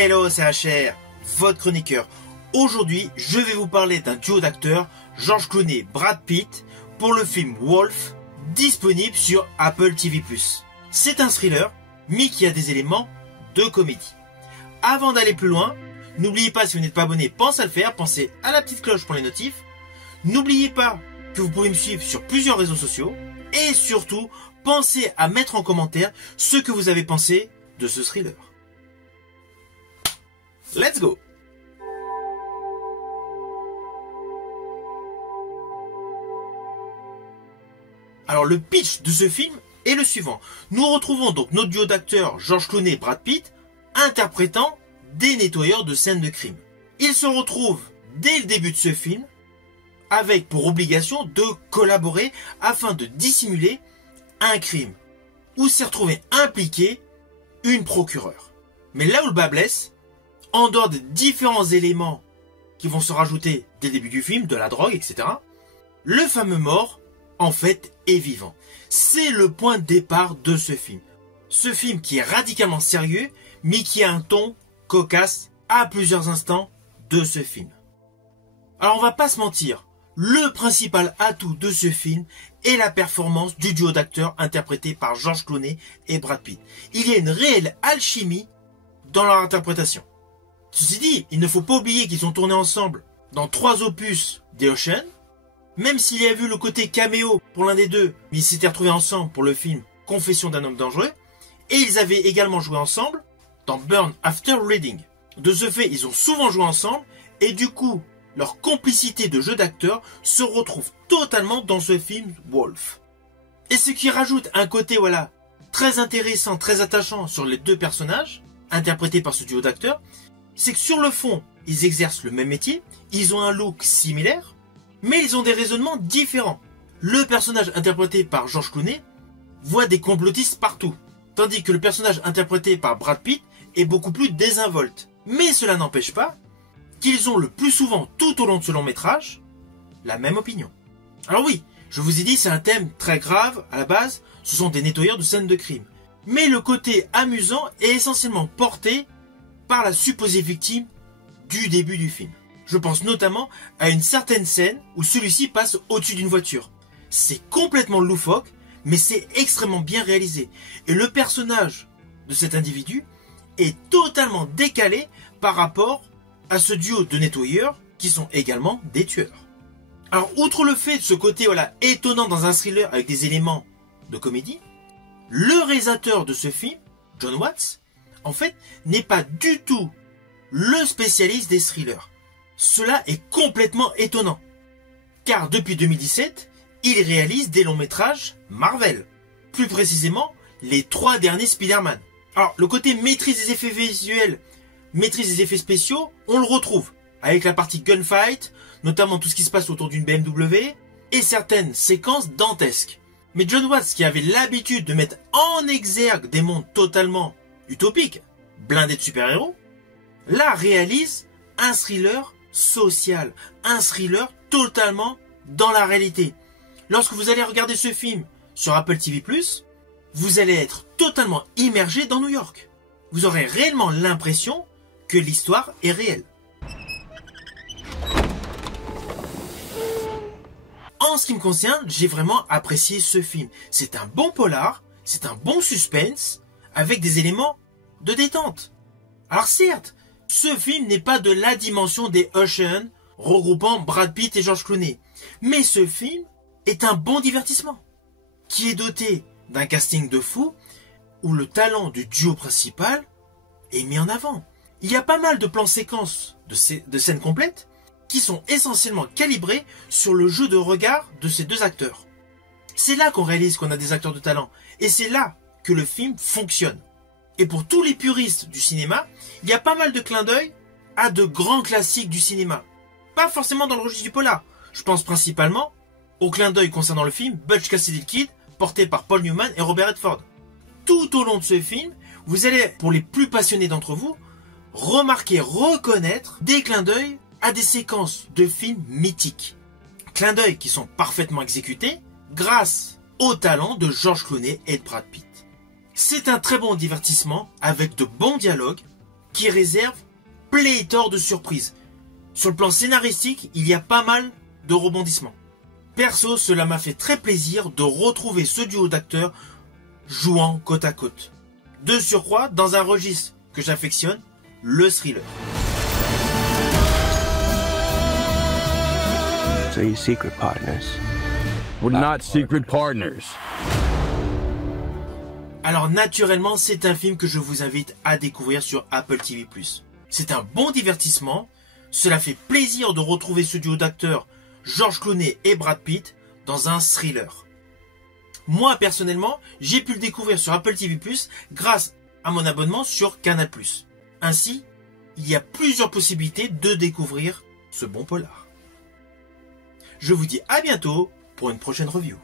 Hello, c'est HR, votre chroniqueur. Aujourd'hui, je vais vous parler d'un duo d'acteurs, George Clooney, Brad Pitt, pour le film Wolf, disponible sur Apple TV+. C'est un thriller, mais qui a des éléments de comédie. Avant d'aller plus loin, n'oubliez pas, si vous n'êtes pas abonné, pensez à le faire, pensez à la petite cloche pour les notifs. N'oubliez pas que vous pouvez me suivre sur plusieurs réseaux sociaux. Et surtout, pensez à mettre en commentaire ce que vous avez pensé de ce thriller. Let's go! Alors le pitch de ce film est le suivant. Nous retrouvons donc notre duo d'acteurs George Clooney et Brad Pitt interprétant des nettoyeurs de scènes de crime. Ils se retrouvent dès le début de ce film avec pour obligation de collaborer afin de dissimuler un crime où s'est retrouvé impliqué une procureure. Mais là où le bas blesse, en dehors des différents éléments qui vont se rajouter dès le début du film, de la drogue, etc., le fameux mort, en fait, est vivant. C'est le point de départ de ce film. Ce film qui est radicalement sérieux, mais qui a un ton cocasse à plusieurs instants de ce film. Alors on va pas se mentir, le principal atout de ce film est la performance du duo d'acteurs interprété par George Clooney et Brad Pitt. Il y a une réelle alchimie dans leur interprétation. Ceci dit, il ne faut pas oublier qu'ils ont tourné ensemble dans 3 opus des Ocean. Même s'il y a vu le côté caméo pour l'un des deux, mais ils s'étaient retrouvés ensemble pour le film Confession d'un homme dangereux. Et ils avaient également joué ensemble dans Burn After Reading. De ce fait, ils ont souvent joué ensemble et du coup, leur complicité de jeu d'acteur se retrouve totalement dans ce film Wolf. Et ce qui rajoute un côté très intéressant, très attachant sur les deux personnages, interprétés par ce duo d'acteurs, c'est que sur le fond, ils exercent le même métier, ils ont un look similaire, mais ils ont des raisonnements différents. Le personnage interprété par George Clooney voit des complotistes partout, tandis que le personnage interprété par Brad Pitt est beaucoup plus désinvolte. Mais cela n'empêche pas qu'ils ont le plus souvent, tout au long de ce long métrage, la même opinion. Alors oui, je vous ai dit, c'est un thème très grave, à la base, ce sont des nettoyeurs de scènes de crime. Mais le côté amusant est essentiellement porté par la supposée victime du début du film. Je pense notamment à une certaine scène où celui-ci passe au-dessus d'une voiture. C'est complètement loufoque, mais c'est extrêmement bien réalisé. Et le personnage de cet individu est totalement décalé par rapport à ce duo de nettoyeurs qui sont également des tueurs. Alors, outre le fait de ce côté étonnant dans un thriller avec des éléments de comédie, le réalisateur de ce film, Jon Watts, en fait, n'est pas du tout le spécialiste des thrillers. Cela est complètement étonnant, car depuis 2017, il réalise des longs métrages Marvel, plus précisément les 3 derniers Spider-Man. Alors le côté maîtrise des effets visuels, maîtrise des effets spéciaux, on le retrouve avec la partie gunfight, notamment tout ce qui se passe autour d'une BMW, et certaines séquences dantesques. Mais Jon Watts, qui avait l'habitude de mettre en exergue des mondes totalement utopiques, blindés de super-héros, là réalise un thriller social, un thriller totalement dans la réalité. Lorsque vous allez regarder ce film sur Apple TV+, vous allez être totalement immergé dans New York. Vous aurez réellement l'impression que l'histoire est réelle. En ce qui me concerne, j'ai vraiment apprécié ce film. C'est un bon polar, c'est un bon suspense, avec des éléments de détente. Alors certes, ce film n'est pas de la dimension des Ocean, regroupant Brad Pitt et George Clooney. Mais ce film est un bon divertissement, qui est doté d'un casting de fou, où le talent du duo principal est mis en avant. Il y a pas mal de plans séquences de scènes complètes, qui sont essentiellement calibrés sur le jeu de regard de ces deux acteurs. C'est là qu'on réalise qu'on a des acteurs de talent, et c'est là que le film fonctionne. Et pour tous les puristes du cinéma, il y a pas mal de clins d'œil à de grands classiques du cinéma. Pas forcément dans le registre du polar. Je pense principalement au clin d'œil concernant le film Butch Cassidy Kid, porté par Paul Newman et Robert Redford. Tout au long de ce film, vous allez, pour les plus passionnés d'entre vous, remarquer, reconnaître des clins d'œil à des séquences de films mythiques. Clins d'œil qui sont parfaitement exécutés grâce au talent de George Clooney et de Brad Pitt. C'est un très bon divertissement avec de bons dialogues qui réserve pléthore de surprises. Sur le plan scénaristique, il y a pas mal de rebondissements. Perso, cela m'a fait très plaisir de retrouver ce duo d'acteurs jouant côte à côte. De surcroît, dans un registre que j'affectionne, le thriller. So you're secret partners? We're not secret partners. Alors naturellement, c'est un film que je vous invite à découvrir sur Apple TV+. C'est un bon divertissement, cela fait plaisir de retrouver ce duo d'acteurs George Clooney et Brad Pitt dans un thriller. Moi personnellement, j'ai pu le découvrir sur Apple TV+, grâce à mon abonnement sur Canal+. Ainsi, il y a plusieurs possibilités de découvrir ce bon polar. Je vous dis à bientôt pour une prochaine review.